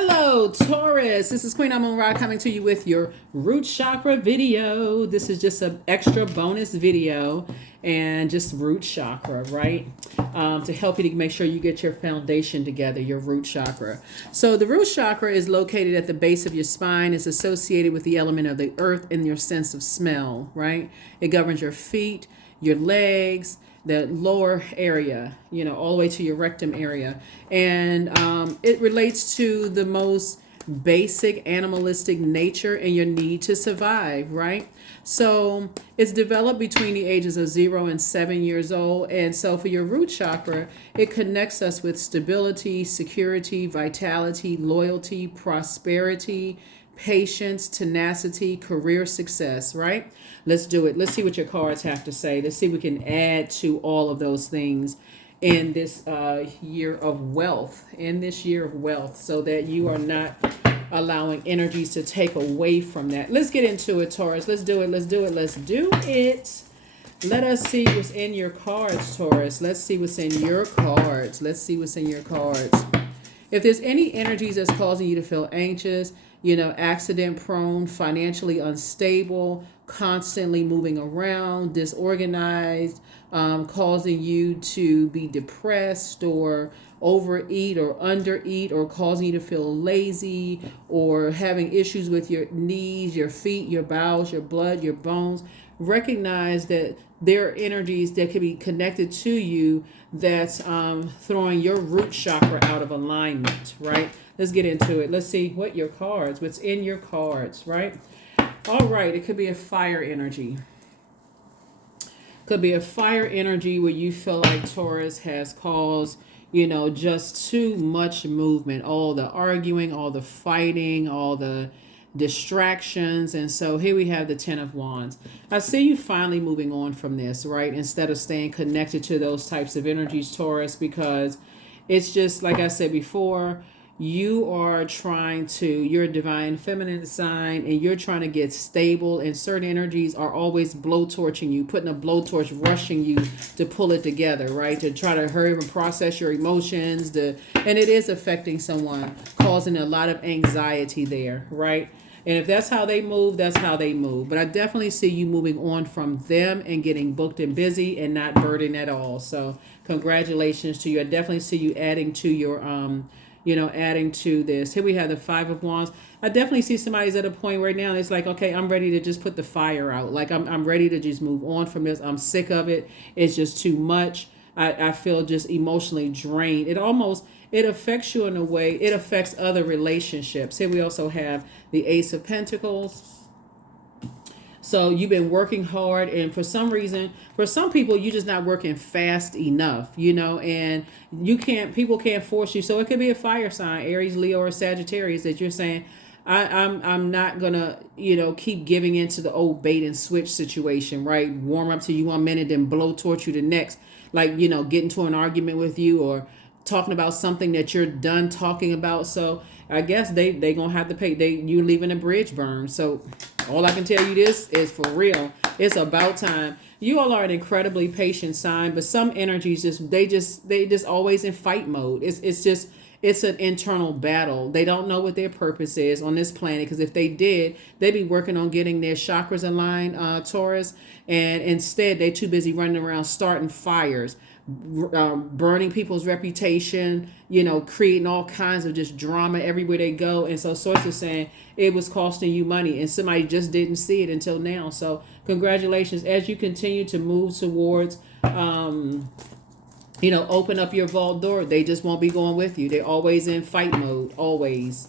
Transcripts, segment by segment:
Hello, Taurus. This is Queen Amun Ra coming to you with your root chakra video. This is just an extra bonus video and just root chakra, right? To help you to make sure you get your foundation together, your root chakra. So the root chakra is located at the base of your spine. It's associated with the element of the earth and your sense of smell, right? It governs your feet, your legs, the lower area, all the way to your rectum area. And it relates to the most basic animalistic nature and your need to survive, right? So it's developed between the ages of 0 and 7 years old. And so for your root chakra, it connects us with stability, security, vitality, loyalty, prosperity, patience, tenacity, career success, right? Let's do it. Let's see what your cards have to say. Let's see if we can add to all of those things in this year of wealth, so that you are not allowing energies to take away from that. Let's get into it, Taurus. Let's do it. Let's do it. Let's do it. Let us see what's in your cards, Taurus. Let's see what's in your cards. Let's see what's in your cards. If there's any energies that's causing you to feel anxious, accident prone, financially unstable, constantly moving around, disorganized, causing you to be depressed or overeat or undereat, or causing you to feel lazy, or having issues with your knees, your feet, your bowels, your blood, your bones, recognize that there are energies that can be connected to you that's throwing your root chakra out of alignment, right? Let's get into it. Let's see what's in your cards, right? All right, it could be a fire energy. Could be a fire energy where you feel like Taurus has caused, just too much movement, all the arguing, all the fighting, all the distractions. And so here we have the 10 of Wands. I see you finally moving on from this, right? Instead of staying connected to those types of energies, Taurus, because it's just like I said before, you're a divine feminine sign, and you're trying to get stable, and certain energies are always blowtorching you, putting a blowtorch, rushing you to pull it together, right? To try to hurry up and process your emotions, and it is affecting someone, causing a lot of anxiety there, right? And if that's how they move, that's how they move. But I definitely see you moving on from them and getting booked and busy and not burdened at all. So congratulations to you. I definitely see you adding to your adding to this. Here we have the 5 of Wands. I definitely see somebody's at a point right now. It's like, okay, I'm ready to just put the fire out. Like I'm ready to just move on from this. I'm sick of it. It's just too much. I feel just emotionally drained. It affects you in a way. It affects other relationships. Here we also have the Ace of Pentacles. So you've been working hard, and for some reason, for some people, you're just not working fast enough, and people can't force you. So it could be a fire sign, Aries, Leo, or Sagittarius, that you're saying, I'm not gonna, keep giving into the old bait and switch situation, right? Warm up to you 1 minute, then blowtorch you the next, like, get into an argument with you, or talking about something that you're done talking about. So I guess they gonna have to pay. You leaving a bridge burn. So all I can tell you this is, for real, it's about time. You all are an incredibly patient sign, but some energies they just always in fight mode. It's an internal battle. They don't know what their purpose is on this planet, because if they did, they'd be working on getting their chakras aligned, Taurus, and instead they're too busy running around starting fires, burning people's reputation, creating all kinds of just drama everywhere they go. And so Source is saying it was costing you money, and somebody just didn't see it until now. So congratulations as you continue to move towards open up your vault door. They just won't be going with you. They're always in fight mode, always.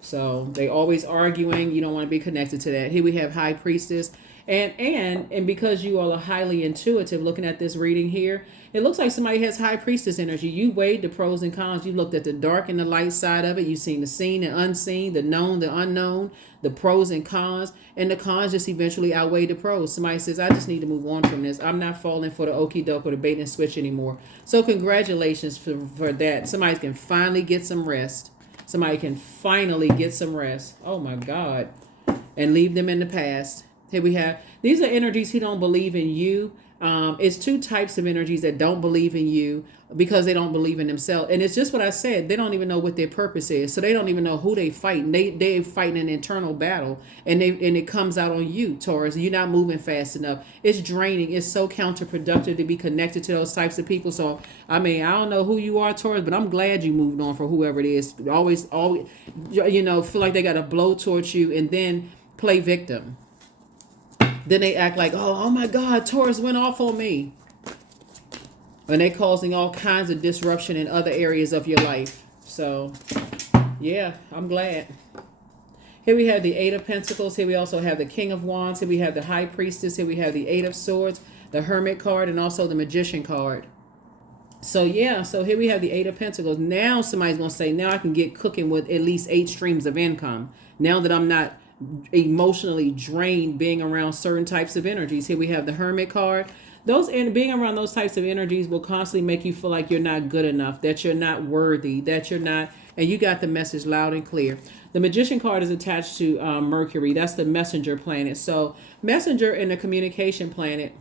So they always arguing. You don't want to be connected to that. Here we have High Priestess. And because you all are highly intuitive, looking at this reading here, it looks like somebody has High Priestess energy. You weighed the pros and cons. You looked at the dark and the light side of it. You've seen the seen and unseen, the known, the unknown, the pros and cons. And the cons just eventually outweigh the pros. Somebody says, I just need to move on from this. I'm not falling for the okie doke or the bait and switch anymore. So congratulations for that. Somebody can finally get some rest. Somebody can finally get some rest. Oh my God. And leave them in the past. Here we have, these are energies. He don't believe in you. It's two types of energies that don't believe in you because they don't believe in themselves. And it's just what I said. They don't even know what their purpose is. So they don't even know who they fighting. They fighting an internal battle, and it comes out on you, Taurus. You're not moving fast enough. It's draining. It's so counterproductive to be connected to those types of people. So I mean, I don't know who you are, Taurus, but I'm glad you moved on for whoever it is. Always, feel like they got to blow towards you and then play victim. Then they act like, oh my God, Taurus went off on me. And they're causing all kinds of disruption in other areas of your life. So, yeah, I'm glad. Here we have the Eight of Pentacles. Here we also have the King of Wands. Here we have the High Priestess. Here we have the Eight of Swords, the Hermit card, and also the Magician card. So, yeah, so here we have the Eight of Pentacles. Now somebody's going to say, now I can get cooking with at least 8 streams of income. Now that I'm not emotionally drained being around certain types of energies. Here we have the Hermit card. Being around those types of energies will constantly make you feel like you're not good enough, that you're not worthy, that you're not, and you got the message loud and clear. The Magician card is attached to Mercury. That's the messenger planet. So messenger in the communication planet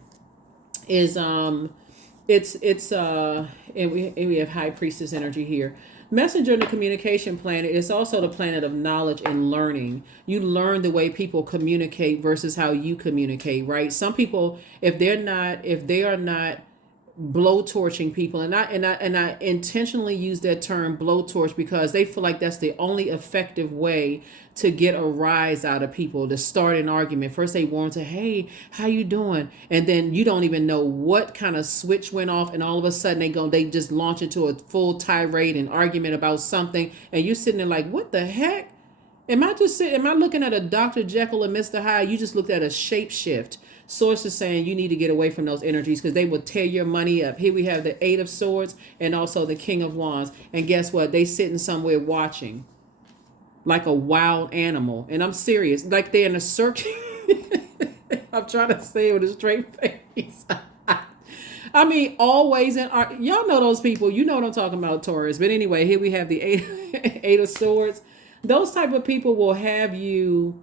is and we have High Priestess energy here. Messenger in the communication planet is also the planet of knowledge and learning. You learn the way people communicate versus how you communicate, right? Some people, if they are not blowtorching people, and I intentionally use that term blowtorch because they feel like that's the only effective way to get a rise out of people, to start an argument. First they want to, hey, how you doing? And then you don't even know what kind of switch went off, and all of a sudden they just launch into a full tirade and argument about something, and you're sitting there like, what the heck? Am I looking at a Dr. Jekyll and Mr. Hyde? You just looked at a shapeshift. Sources saying you need to get away from those energies because they will tear your money up. Here we have the Eight of Swords and also the King of Wands. And guess what? They sitting somewhere watching like a wild animal. And I'm serious. Like they're in a circle. I'm trying to say it with a straight face. I mean, always y'all know those people. You know what I'm talking about, Taurus. But anyway, here we have the Eight of Swords. Those type of people will have you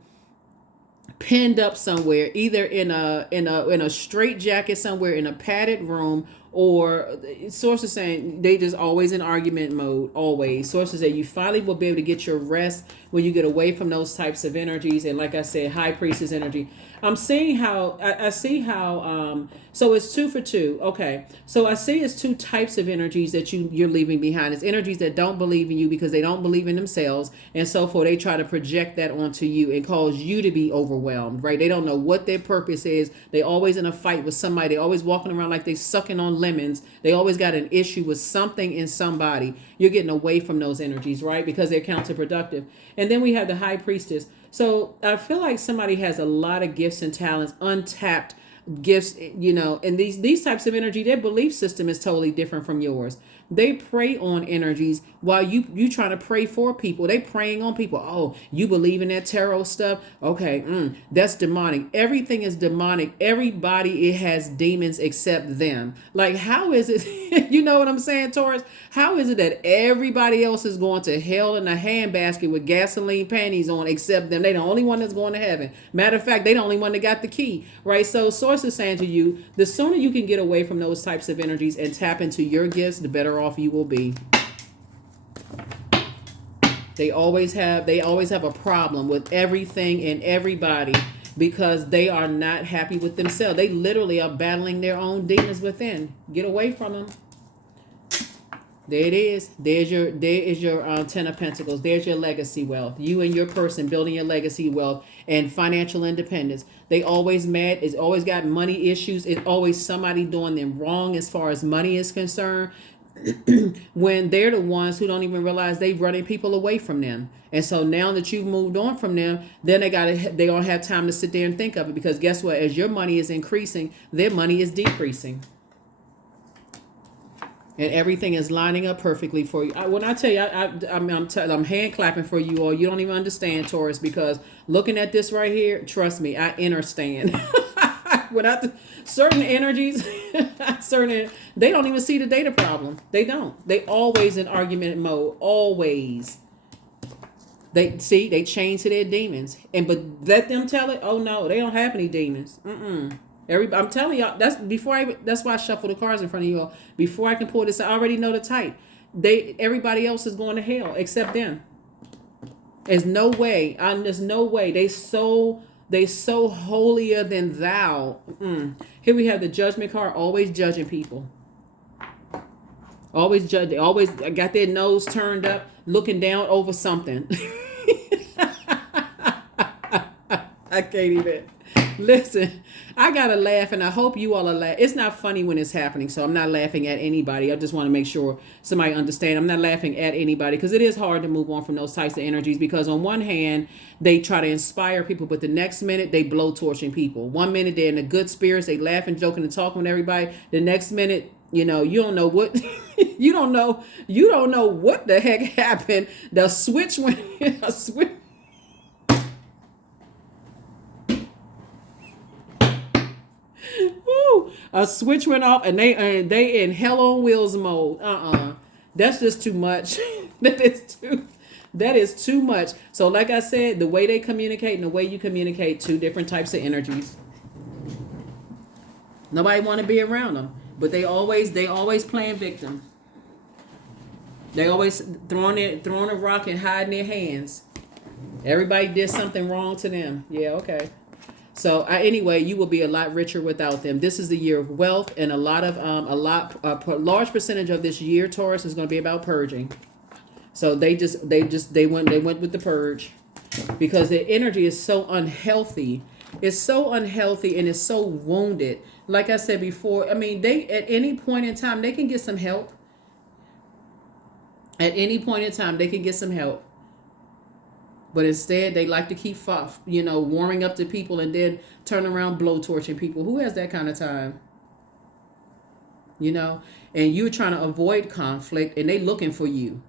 pinned up somewhere, either in a straight jacket somewhere in a padded room, or sources saying they just always in argument mode, always. Sources that you finally will be able to get your rest when you get away from those types of energies. And like I said, High Priestess energy. I'm seeing how I see how so it's 2 for 2. Okay, so I see it's 2 types of energies that you're leaving behind. It's energies that don't believe in you because they don't believe in themselves, and so forth. They try to project that onto you and cause you to be overwhelmed, right? They don't know what their purpose is. They always in a fight with somebody. They always walking around like they sucking on lemons. They always got an issue with something in somebody. You're getting away from those energies, right? Because they're counterproductive. And then we have the High Priestess. So I feel like somebody has a lot of gifts and talents, untapped gifts, and these types of energy, their belief system is totally different from yours. They prey on energies while you trying to pray for people. They preying on people. Oh, you believe in that tarot stuff? Okay, that's demonic. Everything is demonic. Everybody, it has demons except them. Like, how is it? You know what I'm saying, Taurus? How is it that everybody else is going to hell in a handbasket with gasoline panties on except them? They the only one that's going to heaven. Matter of fact, they the only one that got the key, right? So source is saying to you, the sooner you can get away from those types of energies and tap into your gifts, the better off you will be. They always have a problem with everything and everybody because they are not happy with themselves. They literally are battling their own demons within. Get away from them. There it is. There is your 10 of Pentacles. There's your legacy wealth. You and your person building your legacy wealth and financial independence. They always mad. It's always got money issues. It's always somebody doing them wrong as far as money is concerned. When they're the ones who don't even realize they're running people away from them. And so now that you've moved on from them, then they don't have time to sit there and think of it, because guess what? As your money is increasing, their money is decreasing. And everything is lining up perfectly for you. When I tell you, I'm hand clapping for you all. You don't even understand, Taurus, because looking at this right here, trust me, I understand. Without certain energies, they don't even see the data problem. They don't. They always in argument mode. Always. They chain to their demons. But let them tell it. Oh no, they don't have any demons. I'm telling y'all, that's why I shuffle the cards in front of you all. Before I can pull this, I already know the type. Everybody else is going to hell except them. There's no way. There's no way. They so holier than thou. Here we have the judgment card, always judging people. Always judge. They always got their nose turned up, looking down over something. I can't even. Listen, I gotta laugh, and I hope you all are laughing. It's not funny when it's happening, so I'm not laughing at anybody. I just want to make sure somebody understands. I'm not laughing at anybody because it is hard to move on from those types of energies, because on one hand, they try to inspire people, but the next minute, they blow torching people. One minute, they're in the good spirits. They laughing, joking, and talking with everybody. The next minute, you don't know what, you don't know what the heck happened. The switch went, a switch. A switch went off, and they in hell on wheels mode. That's just too much. That is too much. So like I said, the way they communicate and the way you communicate, two different types of energies. Nobody want to be around them, but they always playing victim. They always throwing a rock and hiding their hands. Everybody did something wrong to them. Yeah, okay. So anyway, you will be a lot richer without them. This is the year of wealth, and a large percentage of this year, Taurus, is going to be about purging. So they went with the purge, because their energy is so unhealthy. It's so unhealthy, and it's so wounded. Like I said before, I mean, they at any point in time they can get some help. At any point in time they can get some help. But instead, they like to keep, warming up to people and then turn around blowtorching people. Who has that kind of time? And you're trying to avoid conflict, and they looking for you.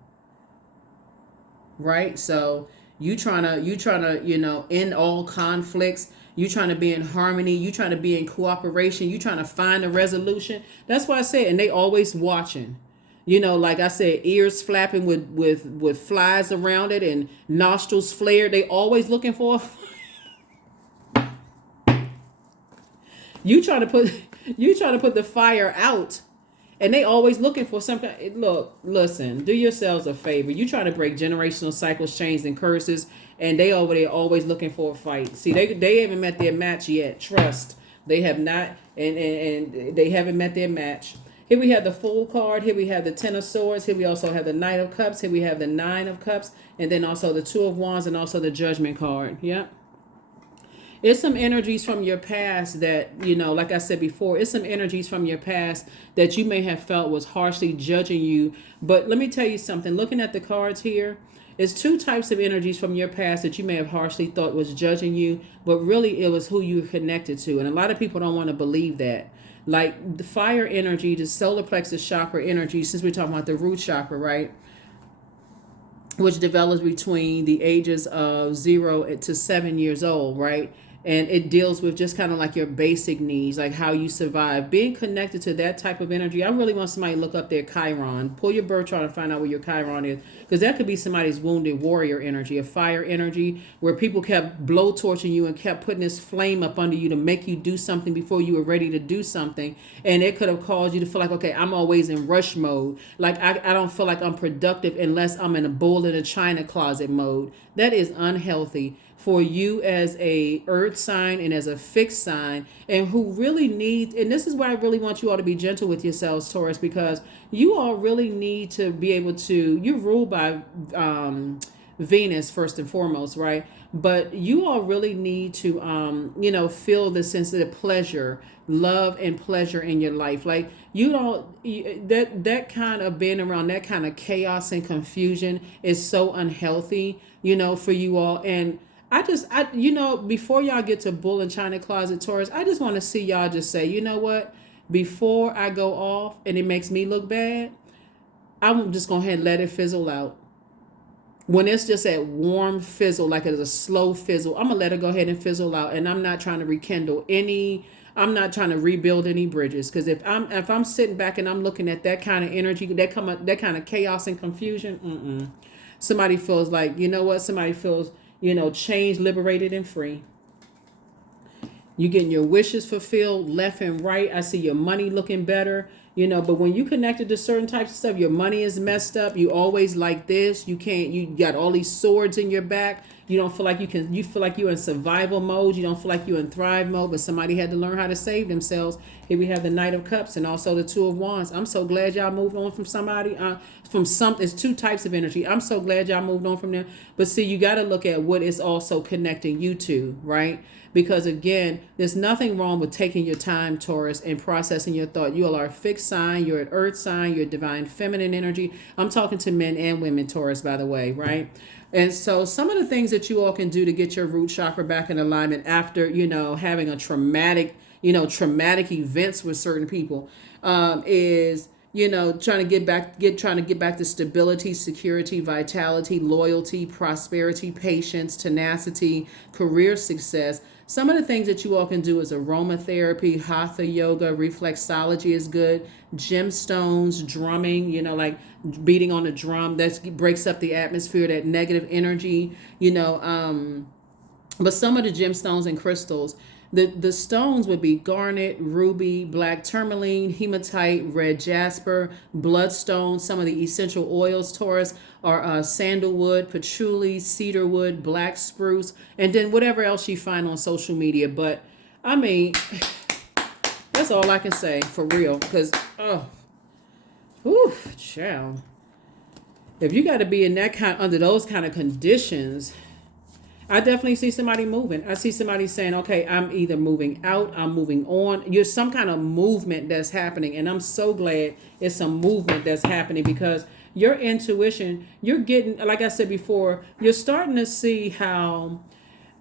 Right? So you trying to end all conflicts. You trying to be in harmony. You trying to be in cooperation. You trying to find a resolution. That's why I said, and they always watching. Like I said, ears flapping with flies around it and nostrils flared. They always looking for you trying to put the fire out, and they always looking for something. Look, listen, do yourselves a favor. You trying to break generational cycles, chains, and curses, and they always looking for a fight. See, they haven't met their match yet. Trust, they have not, and they haven't met their match. Here we have the Fool card. Here we have the Ten of Swords. Here we also have the Knight of Cups. Here we have the Nine of Cups. And then also the Two of Wands, and also the Judgment card. Yeah. It's some energies from your past that, like I said before, it's some energies from your past that you may have felt was harshly judging you. But let me tell you something. Looking at the cards here, it's two types of energies from your past that you may have harshly thought was judging you. But really, it was who you were connected to. And a lot of people don't want to believe that. Like the fire energy, the solar plexus chakra energy, since we're talking about the root chakra, right? Which develops between the ages of 0 to 7 years old, right? And it deals with just kind of like your basic needs, like how you survive. Being connected to that type of energy, I really want somebody to look up their Chiron. Pull your birth chart and find out where your Chiron is. Because that could be somebody's wounded warrior energy, a fire energy, where people kept blowtorching you and kept putting this flame up under you to make you do something before you were ready to do something. And it could have caused you to feel like, okay, I'm always in rush mode. Like I don't feel like I'm productive unless I'm in a bull in a china closet mode. That is unhealthy for you as a earth sign and as a fixed sign, and who really needs, and this is why I really want you all to be gentle with yourselves, Taurus, because you all really need to be able to, you're ruled by Venus first and foremost, right? But you all really need to, feel the sense of the pleasure, love and pleasure in your life. Like that kind of being around that kind of chaos and confusion is so unhealthy, for you all. And before y'all get to bull and china closet, Taurus, I just want to see y'all just say, you know what? Before I go off and it makes me look bad, I'm just going to ahead and let it fizzle out. When it's just that warm fizzle, like it's a slow fizzle, I'm going to let it go ahead and fizzle out. And I'm not trying to I'm not trying to rebuild any bridges. Because if I'm sitting back and I'm looking at that kind of energy, that kind of chaos and confusion, somebody feels like, somebody feels, changed, liberated, and free. You getting your wishes fulfilled left and right. I see your money looking better. But when you connected to certain types of stuff, your money is messed up. You always like this. You got all these swords in your back. You don't feel like you feel like you're in survival mode. You don't feel like you're in thrive mode, but somebody had to learn how to save themselves. Here we have the Knight of Cups and also the Two of Wands. I'm so glad y'all moved on from somebody, it's two types of energy. I'm so glad y'all moved on from them. But see, you got to look at what is also connecting you to, right? Because again, there's nothing wrong with taking your time, Taurus, and processing your thought. You all are a fixed sign. You're an earth sign. You're divine feminine energy. I'm talking to men and women, Taurus, by the way, right? And so some of the things that you all can do to get your root chakra back in alignment after, having a traumatic events with certain people, is trying to get back to stability, security, vitality, loyalty, prosperity, patience, tenacity, career success. Some of the things that you all can do is aromatherapy, hatha yoga, reflexology is good, gemstones, drumming, like beating on a drum, that breaks up the atmosphere, that negative energy, but some of the gemstones and crystals, the stones would be garnet, ruby, black tourmaline, hematite, red jasper, bloodstone. Some of the essential oils, Taurus, are sandalwood, patchouli, cedarwood, black spruce, and then whatever else you find on social media. But I mean, that's all I can say for real. Because, child. If you got to be in under those kind of conditions, I definitely see somebody moving. I see somebody saying, okay, I'm either moving out, I'm moving on. There's some kind of movement that's happening. And I'm so glad it's some movement that's happening, because your intuition, you're getting, like I said before, you're starting to see how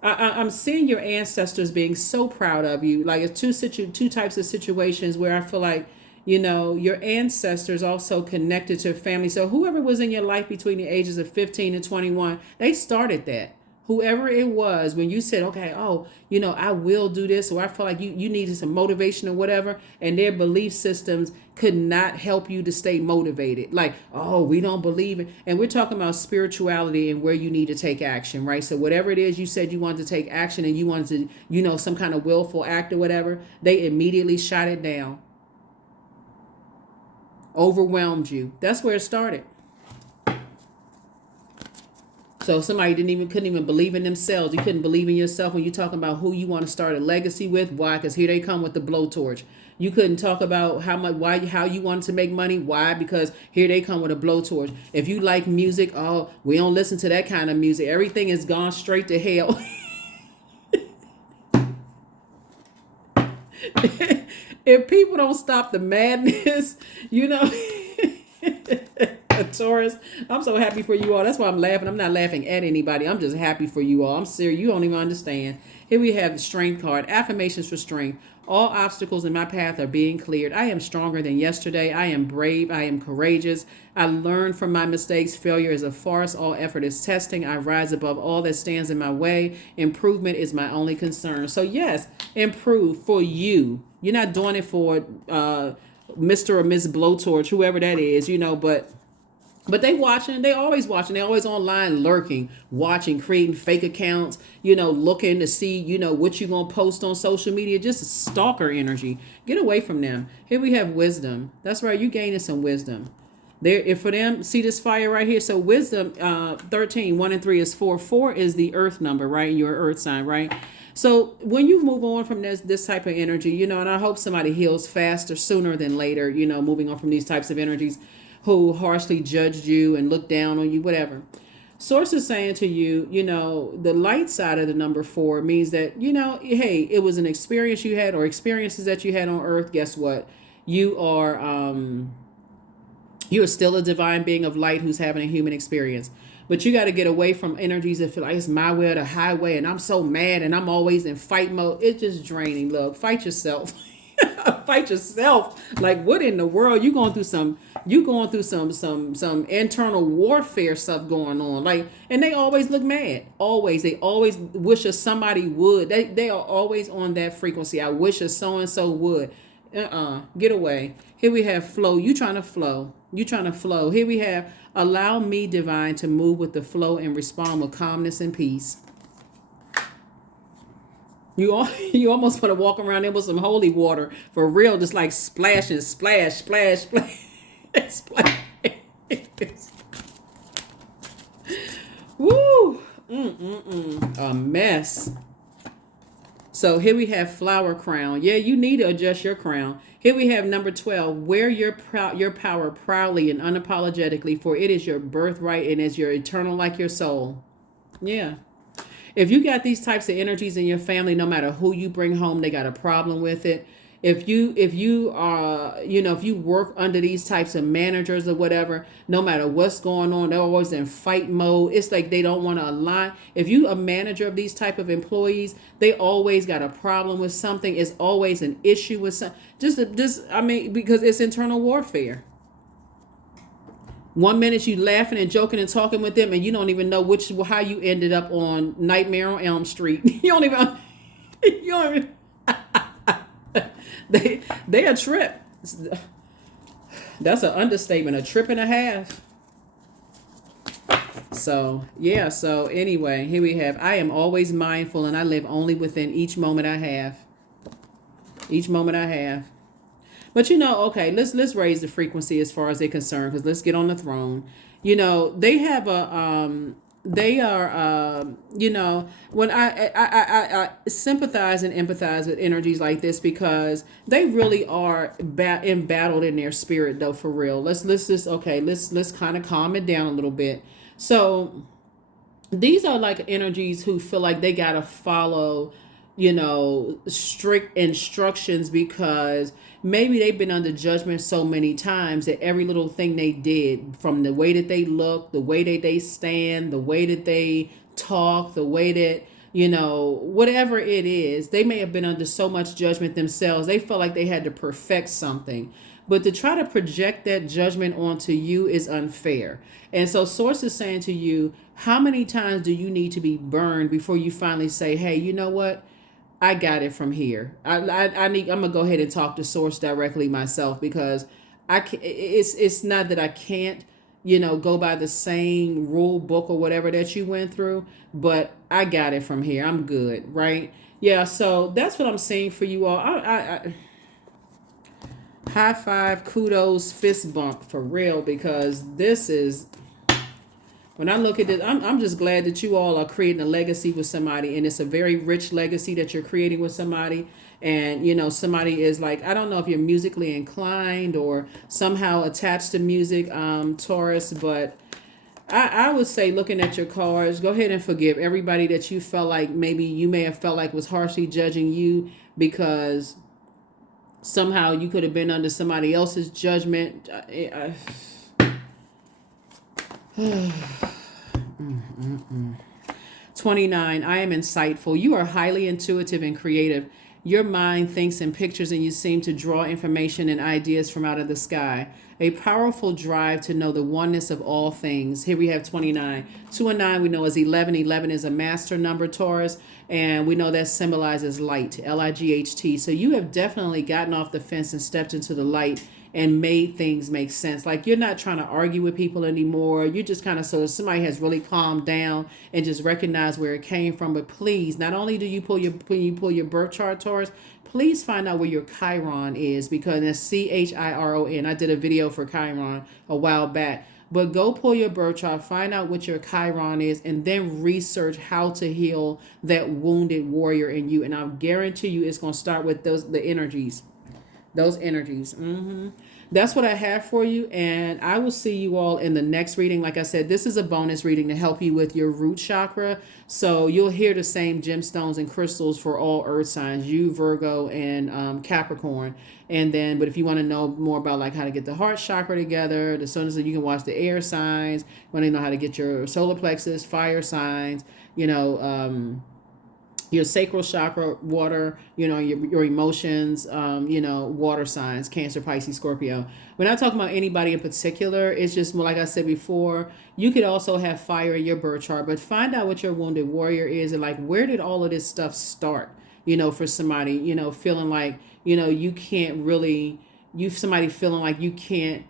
I'm seeing your ancestors being so proud of you. Like it's two types of situations where I feel like, your ancestors also connected to family. So whoever was in your life between the ages of 15 and 21, they started that. Whoever it was, when you said, okay, I will do this, or I feel like you needed some motivation or whatever, and their belief systems could not help you to stay motivated. Like, we don't believe it. And we're talking about spirituality and where you need to take action, right? So whatever it is you said you wanted to take action and you wanted to, some kind of willful act or whatever, they immediately shot it down. Overwhelmed you. That's where it started. So somebody couldn't even believe in themselves. You couldn't believe in yourself when you're talking about who you want to start a legacy with. Why? Because here they come with the blowtorch. You couldn't talk about how you wanted to make money. Why? Because here they come with a blowtorch. If you like music, we don't listen to that kind of music. Everything has gone straight to hell. If people don't stop the madness, Taurus, I'm so happy for you all. That's why I'm laughing. I'm not laughing at anybody. I'm just happy for you all. I'm serious. You don't even understand. Here we have the Strength card. Affirmations for strength. All obstacles in my path are being cleared. I am stronger than yesterday. I am brave. I am courageous. I learn from my mistakes. Failure is a farce. All effort is testing. I rise above all that stands in my way. Improvement is my only concern. So yes, improve for you. You're not doing it for Mr. or Miss Blowtorch, whoever that is, but they watching, they always watching, they always online lurking, watching, creating fake accounts, looking to see, what you gonna post on social media, just stalker energy. Get away from them. Here we have wisdom. That's right, you gaining some wisdom. There, if for them, see this fire right here. So wisdom, 13, 1 and 3 is 4. 4 is the earth number, right? Your earth sign, right? So when you move on from this type of energy, and I hope somebody heals faster, sooner than later, moving on from these types of energies who harshly judged you and looked down on you, whatever. Source is saying to you, the light side of the number 4 means that, hey, it was an experience you had or experiences that you had on earth. Guess what? You are still a divine being of light who's having a human experience. But you got to get away from energies that feel like it's my way or the highway and I'm so mad and I'm always in fight mode. It's just draining. Look, fight yourself. Fight yourself. Like, what in the world? You going through some internal warfare stuff going on. Like, and they always look mad. Always. They always wish us somebody would. They are always on that frequency. I wish a so-and-so would. Get away. Here we have flow. You trying to flow. Here we have allow me, divine, to move with the flow and respond with calmness and peace. You almost want to walk around there with some holy water for real, just like splashing, splash, splash, splash, splash. Woo! A mess. So here we have flower crown. Yeah, you need to adjust your crown. Here we have number 12. Wear your power proudly and unapologetically, for it is your birthright and is your eternal like your soul. Yeah. If you got these types of energies in your family, no matter who you bring home, they got a problem with it. If you are, if you work under these types of managers or whatever, no matter what's going on, they're always in fight mode. It's like they don't want to align. If you a manager of these type of employees, they always got a problem with something. It's always an issue with something. Because it's internal warfare. One minute you laughing and joking and talking with them, and you don't even know how you ended up on Nightmare on Elm Street. You don't even. You don't even. They a trip. That's an understatement. A trip and a half. So yeah. So anyway, here we have. I am always mindful, and I live only within each moment I have. Each moment I have. But okay, let's raise the frequency as far as they're concerned, because let's get on the throne. They have they are when I sympathize and empathize with energies like this, because they really are embattled in their spirit, though, for real. Let's kind of calm it down a little bit. So these are like energies who feel like they gotta follow strict instructions, because maybe they've been under judgment so many times that every little thing they did, from the way that they look, the way that they stand, the way that they talk, the way that, whatever it is, they may have been under so much judgment themselves. They felt like they had to perfect something. But to try to project that judgment onto you is unfair. And so Source is saying to you, how many times do you need to be burned before you finally say, hey, you know what? I got it from here. I'm gonna go ahead and talk to Source directly myself, because it's not that I can't, go by the same rule book or whatever that you went through, but I got it from here. I'm good, right? Yeah. So that's what I'm saying for you all. I high five, kudos, fist bump for real, because this is. When I look at this, I'm just glad that you all are creating a legacy with somebody, and it's a very rich legacy that you're creating with somebody. And, somebody is like, I don't know if you're musically inclined or somehow attached to music, Taurus, but I would say, looking at your cards, go ahead and forgive everybody that you felt like maybe you may have felt like was harshly judging you, because somehow you could have been under somebody else's judgment. 29. I am insightful. You are highly intuitive and creative. Your mind thinks in pictures, and you seem to draw information and ideas from out of the sky. A powerful drive to know the oneness of all things. Here we have 29. 2 and 9 we know is 11. 11 is a master number, Taurus, and we know that symbolizes light, L-I-G-H-T. So you have definitely gotten off the fence and stepped into the light and made things make sense. Like, you're not trying to argue with people anymore. You just kind of, so somebody has really calmed down and just recognized where it came from. But please, not only do you pull your birth chart, Taurus, please find out where your Chiron is, because it's CHIRON. I did a video for Chiron a while back. But go pull your birth chart, find out what your Chiron is, and then research how to heal that wounded warrior in you. And I'll guarantee you it's going to start with the energies. Those energies. That's what I have for you, and I will see you all in the next reading. Like I said, this is a bonus reading to help you with your root chakra, so you'll hear the same gemstones and crystals for all earth signs, you, Virgo, and Capricorn. And then, but if you want to know more about like how to get the heart chakra together, the sun, you can watch the air signs. Want to know how to get your solar plexus, fire signs, your sacral chakra, water, your emotions, water signs, Cancer, Pisces, Scorpio. We're not talking about anybody in particular. It's just, like I said before, you could also have fire in your birth chart, but find out what your wounded warrior is, and like, where did all of this stuff start? For somebody, feeling like, you can't really, somebody feeling like you can't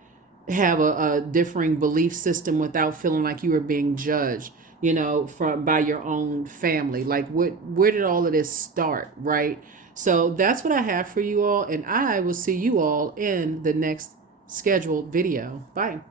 have a differing belief system without feeling like you are being judged. from by your own family. Like where did all of this start, right? So that's what I have for you all, and I will see you all in the next scheduled video. Bye.